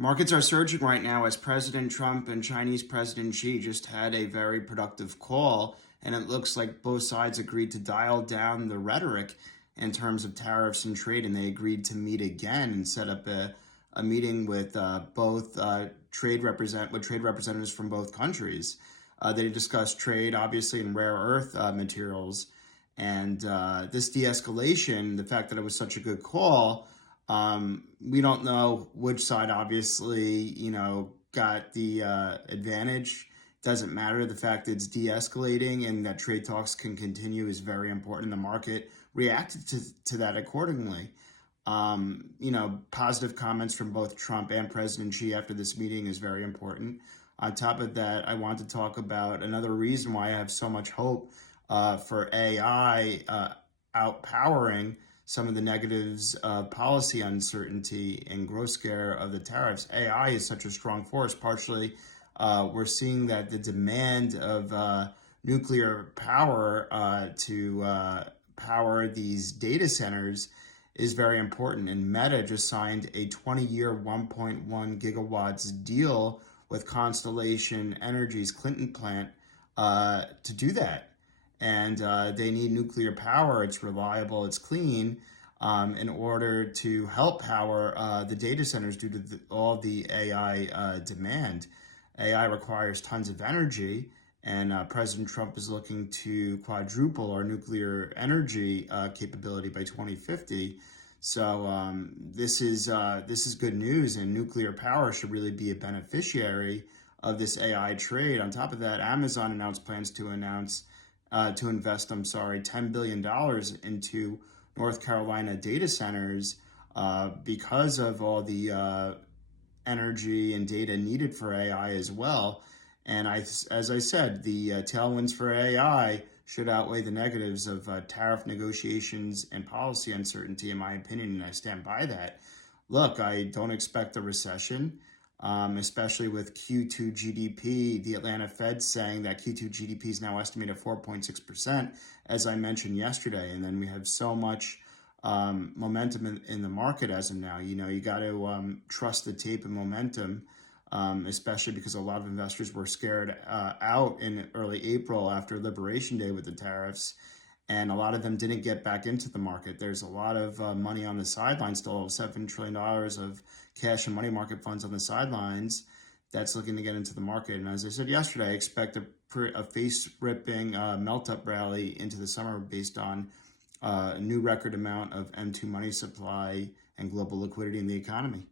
Markets are surging right now as President Trump and Chinese President Xi just had a very productive call, and it looks like both sides agreed to dial down the rhetoric in terms of tariffs and trade, and they agreed to meet again and set up a meeting with both trade representatives from both countries. They discussed trade, obviously, in rare earth materials, and this de-escalation, the fact that it was such a good call. We don't know which side, obviously, got the advantage. Doesn't matter. The fact that it's de-escalating and that trade talks can continue is very important. The market reacted to that accordingly. Positive comments from both Trump and President Xi after this meeting is very important. On top of that, I want to talk about another reason why I have so much hope for AI outpowering some of the negatives of policy uncertainty and growth scare of the tariffs. AI is such a strong force. Partially, we're seeing that the demand of nuclear power to power these data centers is very important. And Meta just signed a 20-year, 1.1 gigawatts deal with Constellation Energy's Clinton plant to do that. And they need nuclear power. It's reliable, it's clean, in order to help power the data centers due to all the AI demand. AI requires tons of energy, and President Trump is looking to quadruple our nuclear energy capability by 2050. So this is good news, and nuclear power should really be a beneficiary of this AI trade. On top of that, Amazon announced plans to invest, $10 billion into North Carolina data centers because of all the energy and data needed for AI as well. And as I said, the tailwinds for AI should outweigh the negatives of tariff negotiations and policy uncertainty, in my opinion, and I stand by that. Look, I don't expect a recession. Especially with Q2 GDP, the Atlanta Fed saying that Q2 GDP is now estimated at 4.6%, as I mentioned yesterday. And then we have so much momentum in the market as of now. You got to trust the tape and momentum, especially because a lot of investors were scared out in early April after Liberation Day with the tariffs. And a lot of them didn't get back into the market. There's a lot of money on the sidelines, still $7 trillion of cash and money market funds on the sidelines that's looking to get into the market. And as I said yesterday, I expect a face-ripping melt-up rally into the summer based on a new record amount of M2 money supply and global liquidity in the economy.